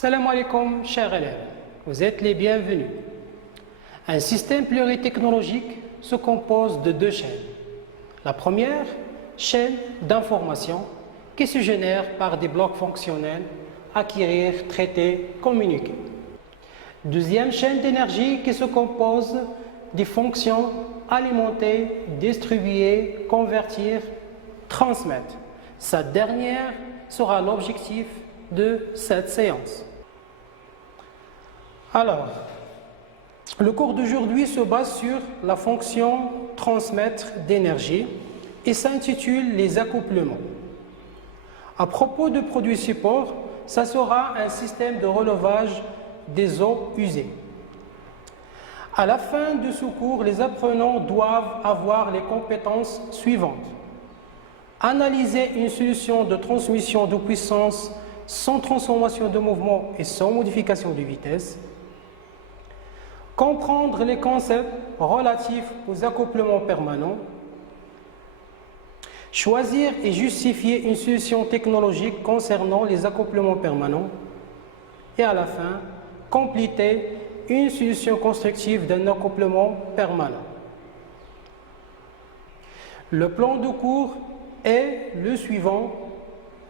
Salam alaikum, chers élèves. Vous êtes les bienvenus. Un système pluritechnologique se compose de deux chaînes. La première, chaîne d'information, qui se génère par des blocs fonctionnels, acquérir, traiter, communiquer. Deuxième chaîne d'énergie qui se compose des fonctions alimenter, distribuer, convertir, transmettre. Cette dernière sera l'objectif de cette séance. Alors, le cours d'aujourd'hui se base sur la fonction transmettre d'énergie et s'intitule les accouplements. À propos de produits support, ça sera un système de relevage des eaux usées. À la fin de ce cours, les apprenants doivent avoir les compétences suivantes. Analyser une solution de transmission de puissance sans transformation de mouvement et sans modification de vitesse. Comprendre les concepts relatifs aux accouplements permanents. Choisir et justifier une solution technologique concernant les accouplements permanents. Et à la fin, compléter une solution constructive d'un accouplement permanent. Le plan de cours est le suivant.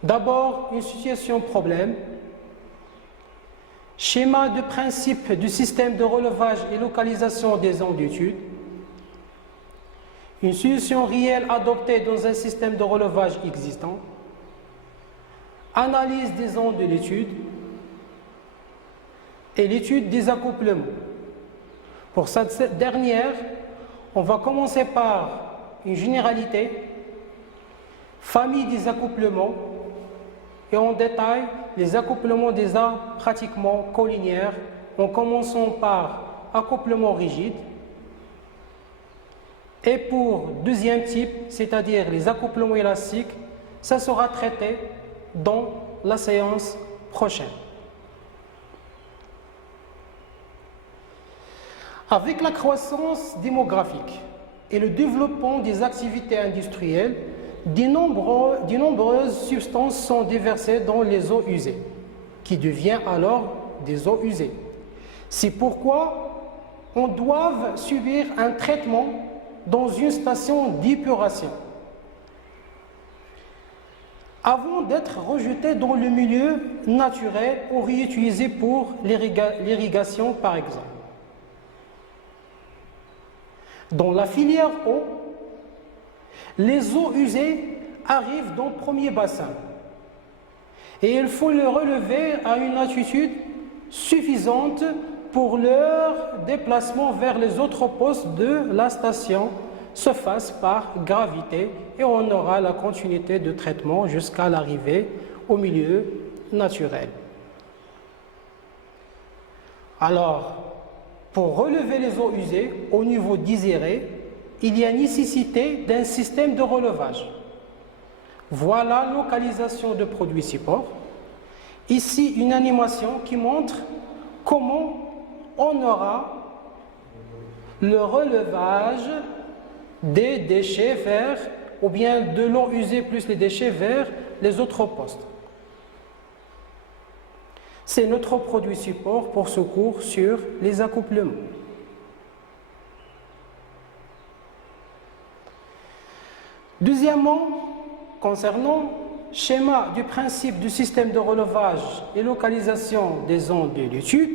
D'abord, une situation problème, schéma de principe du système de relevage et localisation des ondes d'étude, une solution réelle adoptée dans un système de relevage existant, analyse des ondes de l'étude et l'étude des accouplements. Pour cette dernière, on va commencer par une généralité, famille des accouplements, et en détail les accouplements des arbres pratiquement collinaires, en commençant par accouplement rigide. Et pour deuxième type, c'est-à-dire les accouplements élastiques, ça sera traité dans la séance prochaine. Avec la croissance démographique et le développement des activités industrielles, de nombreuses substances sont déversées dans les eaux usées, qui deviennent alors des eaux usées. C'est pourquoi on doit subir un traitement dans une station d'épuration avant d'être rejeté dans le milieu naturel ou réutilisé pour l'irrigation par exemple. Dans la filière eau, les eaux usées arrivent dans le premier bassin et il faut les relever à une altitude suffisante pour leur déplacement vers les autres postes de la station se fasse par gravité et on aura la continuité de traitement jusqu'à l'arrivée au milieu naturel. Alors, pour relever les eaux usées au niveau désiré, il y a nécessité d'un système de relevage. Voilà la localisation de produits support. Ici, une animation qui montre comment on aura le relevage des déchets vers, ou bien de l'eau usée plus les déchets vers les autres postes. C'est notre produit support pour ce cours sur les accouplements. Deuxièmement, concernant schéma du principe du système de relevage et localisation des ondes de l'étude,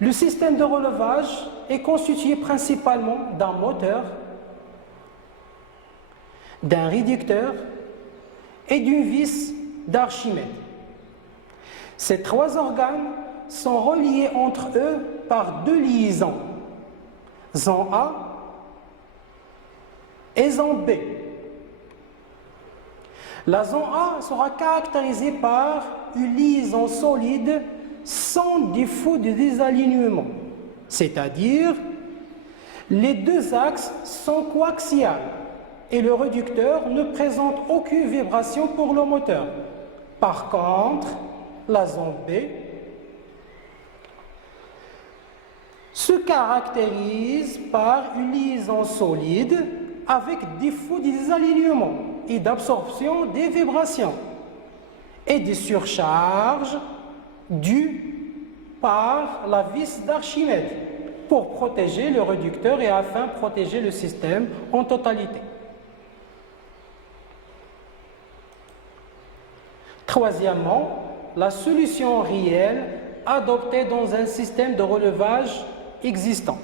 le système de relevage est constitué principalement d'un moteur, d'un réducteur et d'une vis d'Archimède. Ces trois organes sont reliés entre eux par deux liaisons, zone A et zone B. La zone A sera caractérisée par une liaison solide sans défaut de désalignement, c'est-à-dire les deux axes sont coaxiaux et le réducteur ne présente aucune vibration pour le moteur. Par contre, la zone B se caractérise par une liaison solide avec défaut de désalignement et d'absorption des vibrations et des surcharges due par la vis d'Archimède pour protéger le réducteur et afin de protéger le système en totalité. Troisièmement, la solution réelle adoptée dans un système de relevage existant.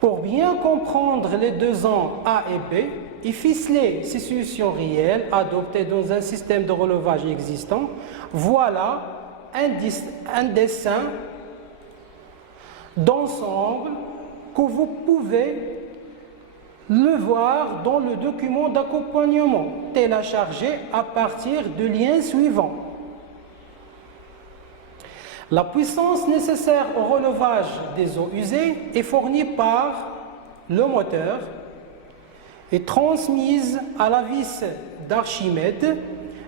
Pour bien comprendre les deux ans A et B et ficeler ces solutions réelles adoptées dans un système de relevage existant, voilà un dessin d'ensemble que vous pouvez le voir dans le document d'accompagnement téléchargé à partir du lien suivant. La puissance nécessaire au relevage des eaux usées est fournie par le moteur et transmise à la vis d'Archimède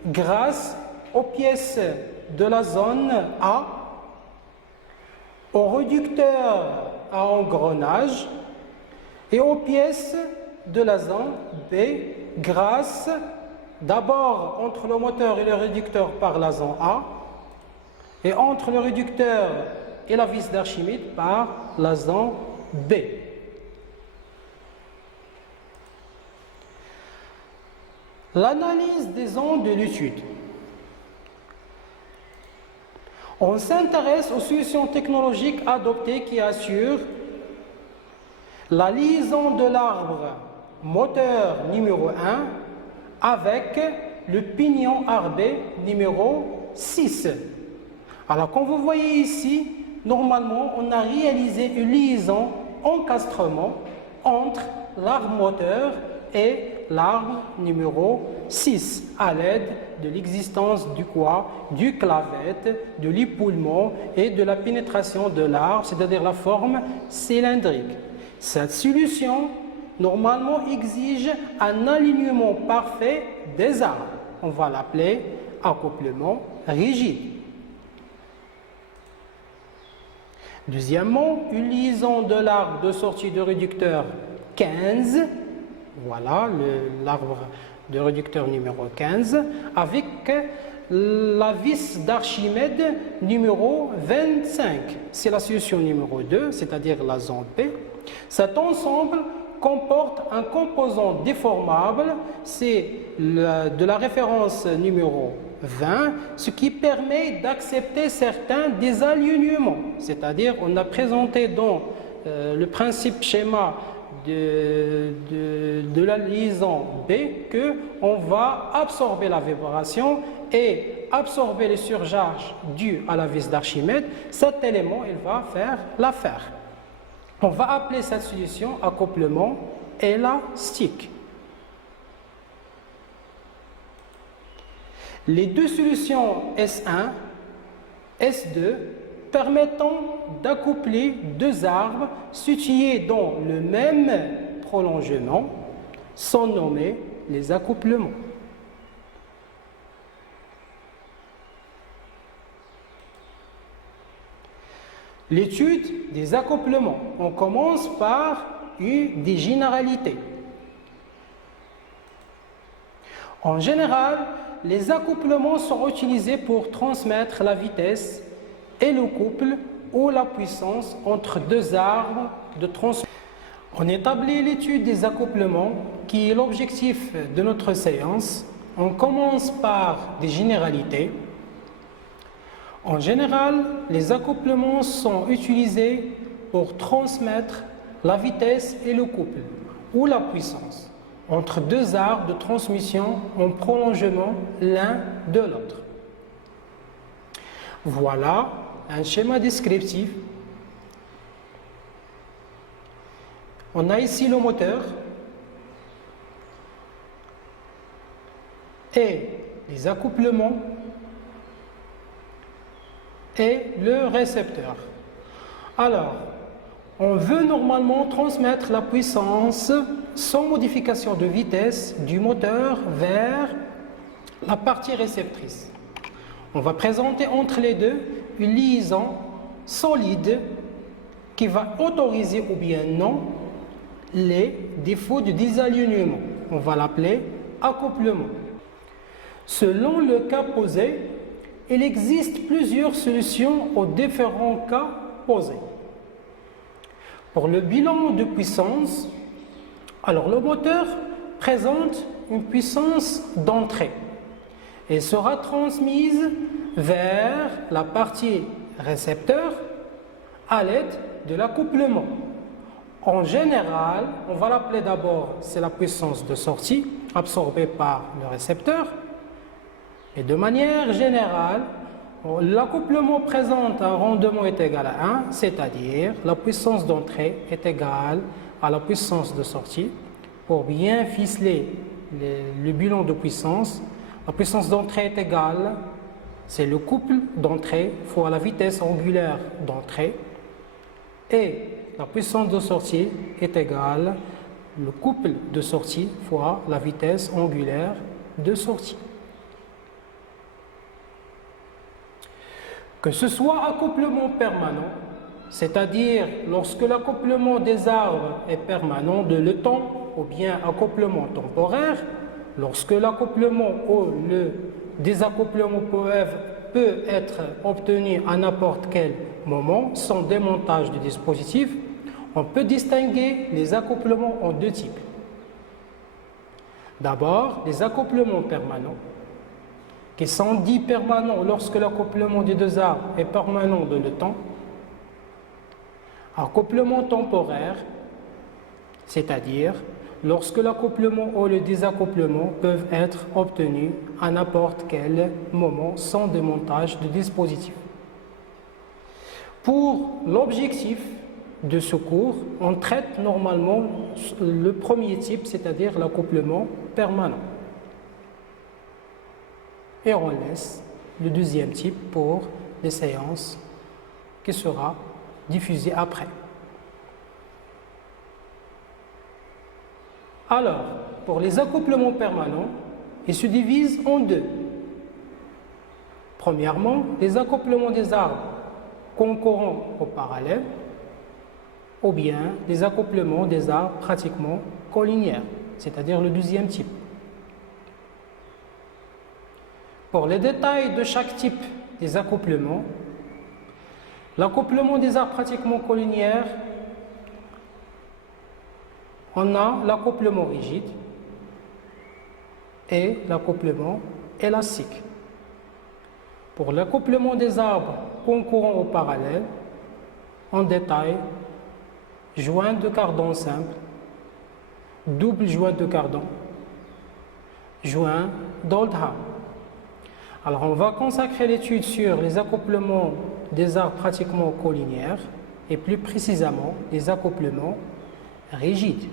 grâce aux pièces de la zone A, au réducteur à engrenage et aux pièces de la zone B grâce d'abord entre le moteur et le réducteur par la zone A et entre le réducteur et la vis d'Archimède par la zone B. L'analyse des ondes de l'étude. On s'intéresse aux solutions technologiques adoptées qui assurent la liaison de l'arbre moteur numéro 1 avec le pignon arbé numéro 6. Alors, comme vous voyez ici, normalement, on a réalisé une liaison encastrement entre l'arbre moteur et l'arbre numéro 6 à l'aide de l'existence du quoi? Du clavette, de l'époulement et de la pénétration de l'arbre, c'est-à-dire la forme cylindrique. Cette solution, normalement, exige un alignement parfait des arbres. On va l'appeler accouplement rigide. Deuxièmement, une liaison de l'arbre de sortie de réducteur 15, voilà l'arbre de réducteur numéro 15, avec la vis d'Archimède numéro 25. C'est la solution numéro 2, c'est-à-dire la zone P. Cet ensemble comporte un composant déformable, c'est de la référence numéro 20, ce qui permet d'accepter certains désalignements. C'est-à-dire, on a présenté dans le principe schéma de la liaison B qu'on va absorber la vibration et absorber les surcharges dues à la vis d'Archimède. Cet élément, il va faire l'affaire. On va appeler cette solution accouplement élastique. Les deux solutions S1, S2 permettant d'accoupler deux arbres situés dans le même prolongement sont nommés les accouplements. L'étude des accouplements. On commence par des généralités. En général, les accouplements sont utilisés pour transmettre la vitesse et le couple ou la puissance entre deux arbres de transmission. On établit l'étude des accouplements qui est l'objectif de notre séance. On commence par des généralités. En général, les accouplements sont utilisés pour transmettre la vitesse et le couple ou la puissance entre deux arbres de transmission en prolongement l'un de l'autre. Voilà un schéma descriptif. On a ici le moteur et les accouplements et le récepteur. Alors, on veut normalement transmettre la puissance sans modification de vitesse du moteur vers la partie réceptrice. On va présenter entre les deux une liaison solide qui va autoriser ou bien non les défauts de désalignement. On va l'appeler accouplement. Selon le cas posé, il existe plusieurs solutions aux différents cas posés. Pour le bilan de puissance, alors le moteur présente une puissance d'entrée et sera transmise vers la partie récepteur à l'aide de l'accouplement. En général, on va l'appeler d'abord, c'est la puissance de sortie absorbée par le récepteur. Et de manière générale, l'accouplement présente un rendement est égal à 1, c'est-à-dire la puissance d'entrée est égale à la puissance de sortie. Pour bien ficeler le bilan de puissance, la puissance d'entrée est égale, c'est le couple d'entrée fois la vitesse angulaire d'entrée, et la puissance de sortie est égale le couple de sortie fois la vitesse angulaire de sortie. Que ce soit accouplement permanent, c'est-à-dire lorsque l'accouplement des arbres est permanent de le temps, ou bien accouplement temporaire, lorsque l'accouplement ou le désaccouplement peut être obtenu à n'importe quel moment sans démontage du dispositif, on peut distinguer les accouplements en deux types. D'abord, les accouplements permanents, qui sont dits permanents lorsque l'accouplement des deux arbres est permanent dans le temps. Accouplement temporaire, c'est-à-dire lorsque l'accouplement ou le désaccouplement peuvent être obtenus à n'importe quel moment sans démontage du dispositif. Pour l'objectif de ce cours, on traite normalement le premier type, c'est-à-dire l'accouplement permanent. Et on laisse le deuxième type pour les séances qui sera diffusée après. Alors, pour les accouplements permanents, ils se divisent en deux. Premièrement, les accouplements des arbres concourant au parallèle, ou bien les accouplements des arbres pratiquement collinaires, c'est-à-dire le deuxième type. Pour les détails de chaque type des accouplements, l'accouplement des arbres pratiquement collinaires, on a l'accouplement rigide et l'accouplement élastique. Pour l'accouplement des arbres concourant au parallèle, en détail, joint de cardan simple, double joint de cardan, joint d'Oldham. Alors on va consacrer l'étude sur les accouplements des arbres pratiquement collinaires et plus précisément les accouplements rigides.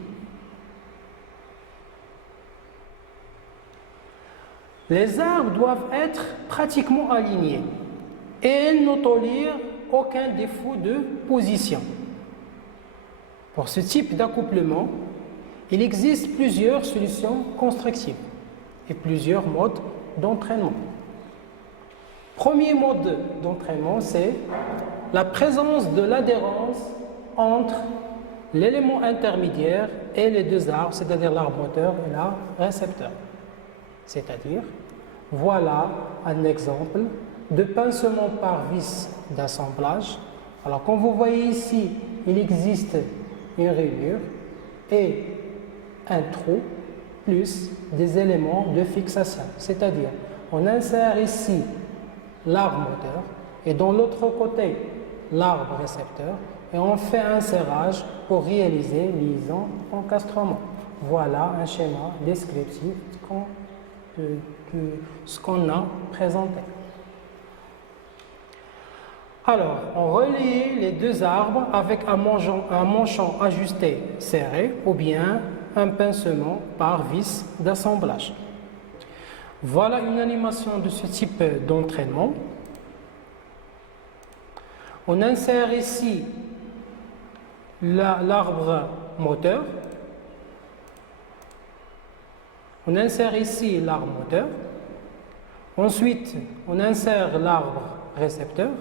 Les arbres doivent être pratiquement alignés et ne tolèrent aucun défaut de position. Pour ce type d'accouplement, il existe plusieurs solutions constructives et plusieurs modes d'entraînement. Premier mode d'entraînement, c'est la présence de l'adhérence entre l'élément intermédiaire et les deux arbres, c'est-à-dire l'arbre moteur et l'arbre récepteur. C'est-à-dire, voilà un exemple de pincement par vis d'assemblage. Alors, comme vous voyez ici, il existe une rainure et un trou plus des éléments de fixation. C'est-à-dire, on insère ici l'arbre moteur et dans l'autre côté, l'arbre récepteur et on fait un serrage pour réaliser liaison encastrement. Voilà un schéma descriptif de ce qu'on a présenté. Alors, on relie les deux arbres avec un manchon ajusté serré ou bien un pincement par vis d'assemblage. Voilà une animation de ce type d'entraînement. On insère ici l'arbre moteur. On insère ici l'arbre moteur. Ensuite, on insère l'arbre récepteur.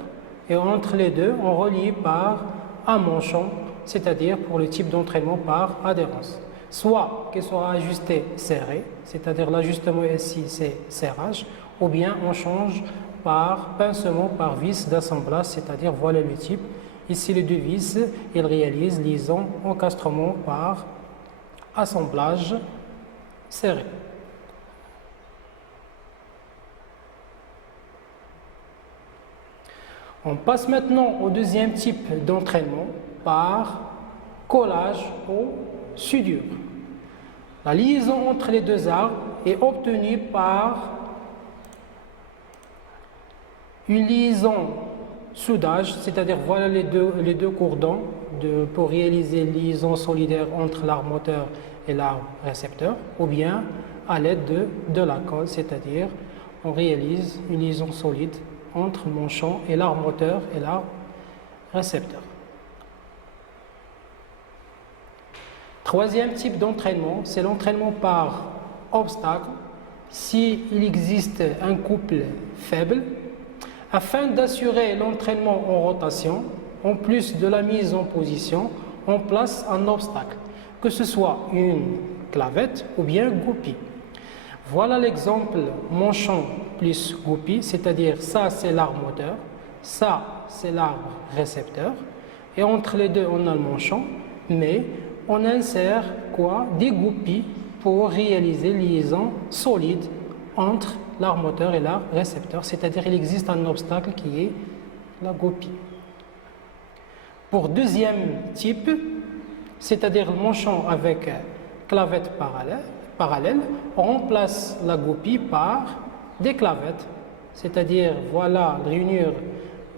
Et entre les deux, on relie par un manchon, c'est-à-dire pour le type d'entraînement par adhérence. Soit qu'il soit ajusté serré, c'est-à-dire l'ajustement ici c'est serrage, ou bien on change par pincement par vis d'assemblage, c'est-à-dire voilà le type. Ici les deux vis, ils réalisent liaison, encastrement par assemblage serré. On passe maintenant au deuxième type d'entraînement par collage ou soudure. La liaison entre les deux arbres est obtenue par une liaison soudage, c'est-à-dire voilà les deux cordons pour réaliser une liaison solidaire entre l'arbre moteur et l'arbre récepteur, ou bien à l'aide de la colle, c'est-à-dire on réalise une liaison solide entre mon champ et l'arbre moteur et l'arbre récepteur. Troisième type d'entraînement, c'est l'entraînement par obstacle. S'il existe un couple faible, afin d'assurer l'entraînement en rotation, en plus de la mise en position, on place un obstacle, que ce soit une clavette ou bien goupille. Voilà l'exemple manchon plus goupille, c'est-à-dire ça c'est l'arbre moteur, ça c'est l'arbre récepteur, et entre les deux on a le manchon, mais on insère quoi? Des goupilles pour réaliser liaison solide entre l'arbre moteur et l'arbre récepteur, c'est-à-dire il existe un obstacle qui est la goupille. Pour deuxième type, c'est-à-dire le manchon avec clavette parallèle, on remplace la goupille par des clavettes, c'est-à-dire voilà réunir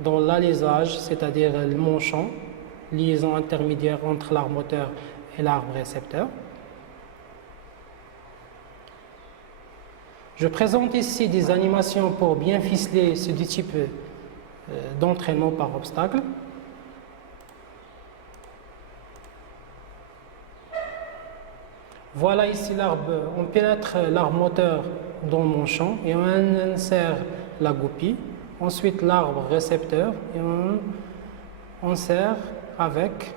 dans l'alésage, c'est-à-dire le manchon, liaison intermédiaire entre l'arbre moteur et l'arbre récepteur. Je présente ici des animations pour bien ficeler ce type d'entraînement par obstacle. Voilà ici l'arbre, on pénètre l'arbre moteur dans le manchon et on insère la goupille. Ensuite l'arbre récepteur et on insère avec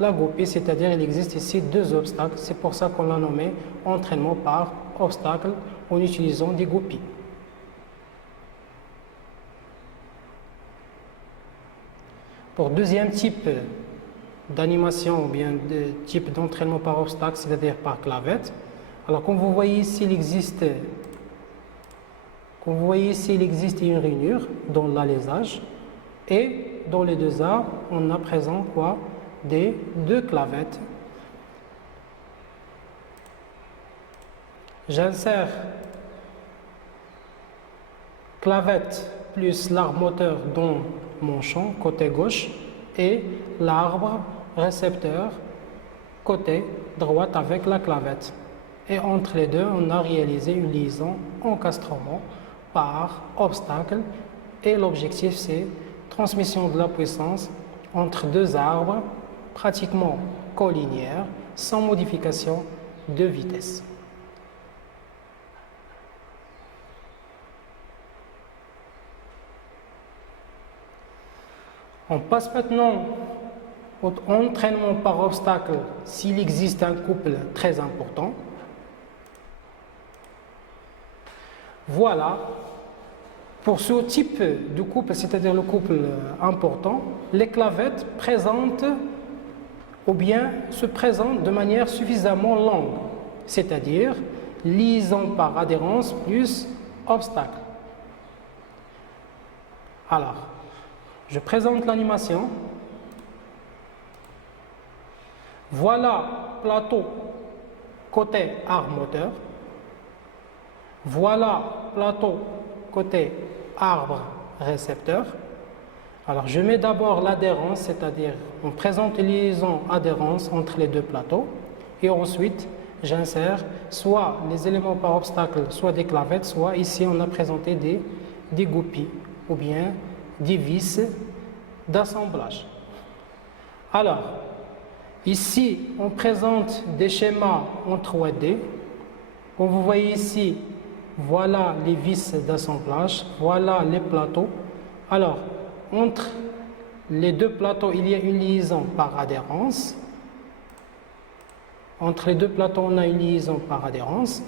la goupille, c'est-à-dire il existe ici deux obstacles. C'est pour ça qu'on l'a nommé entraînement par obstacle en utilisant des goupilles. Pour deuxième type d'animation ou bien de type d'entraînement par obstacle, c'est-à-dire par clavette, alors comme vous voyez ici, il existe une rainure dans l'alésage et dans les deux arbres, on a présent quoi? Des deux clavettes. J'insère clavette plus l'arbre moteur dans mon champ côté gauche et l'arbre récepteur côté droite avec la clavette. Et entre les deux, on a réalisé une liaison encastrement par obstacle et l'objectif c'est transmission de la puissance entre deux arbres pratiquement collinières sans modification de vitesse. On passe maintenant au entraînement par obstacle s'il existe un couple très important. Voilà, pour ce type de couple, c'est-à-dire le couple important, les clavettes présentent ou bien se présentent de manière suffisamment longue, c'est-à-dire liaison par adhérence plus obstacle. Alors, je présente l'animation. Voilà plateau côté arbre moteur. Voilà plateau côté arbre récepteur. Alors je mets d'abord l'adhérence, c'est-à-dire on présente une liaison adhérence entre les deux plateaux et ensuite j'insère soit les éléments par obstacle, soit des clavettes, soit ici on a présenté des goupilles ou bien des vis d'assemblage. Alors, ici, on présente des schémas en 3D. Comme vous voyez ici, voilà les vis d'assemblage, voilà les plateaux. Alors, entre les deux plateaux, il y a une liaison par adhérence. Entre les deux plateaux, on a une liaison par adhérence.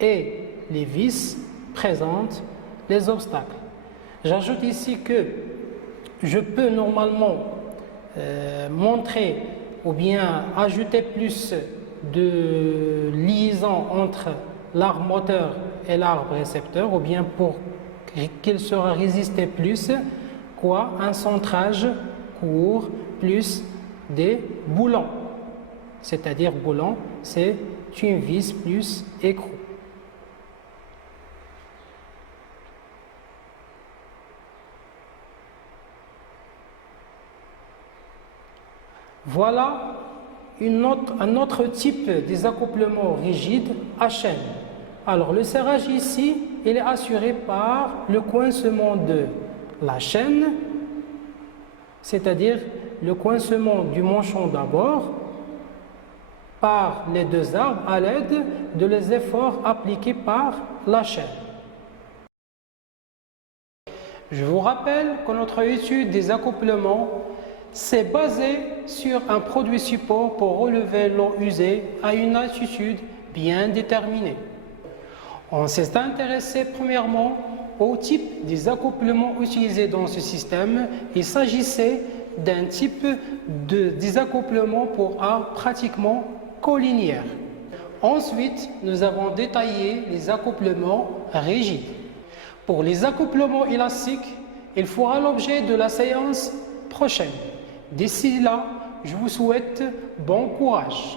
Et les vis présentent les obstacles. J'ajoute ici que je peux normalement montrer ou bien ajouter plus de liaison entre l'arbre moteur et l'arbre récepteur, ou bien pour qu'il sera résisté plus, quoi, un centrage court plus des boulons. C'est-à-dire boulon, c'est une vis plus écrou. Voilà un autre type des accouplements rigides à chaîne. Alors le serrage ici, il est assuré par le coincement de la chaîne, c'est-à-dire le coincement du manchon d'abord, par les deux arbres à l'aide de les efforts appliqués par la chaîne. Je vous rappelle que notre étude des accouplements s'est basée sur un produit support pour relever l'eau usée à une altitude bien déterminée. On s'est intéressé premièrement au type des accouplements utilisés dans ce système. Il s'agissait d'un type de désaccouplement pour arbres pratiquement collinéaires. Ensuite, nous avons détaillé les accouplements rigides. Pour les accouplements élastiques, il fera l'objet de la séance prochaine. D'ici là, je vous souhaite bon courage.